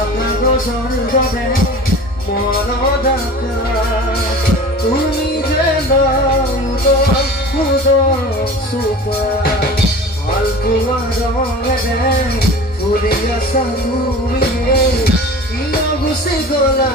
কাগজৰ দৰে মনত আকাশ তুমি যেন চোপা ভাল পোৱা ৰঙেৰে ফুলি আছা তুমি কিয় গুচি গলা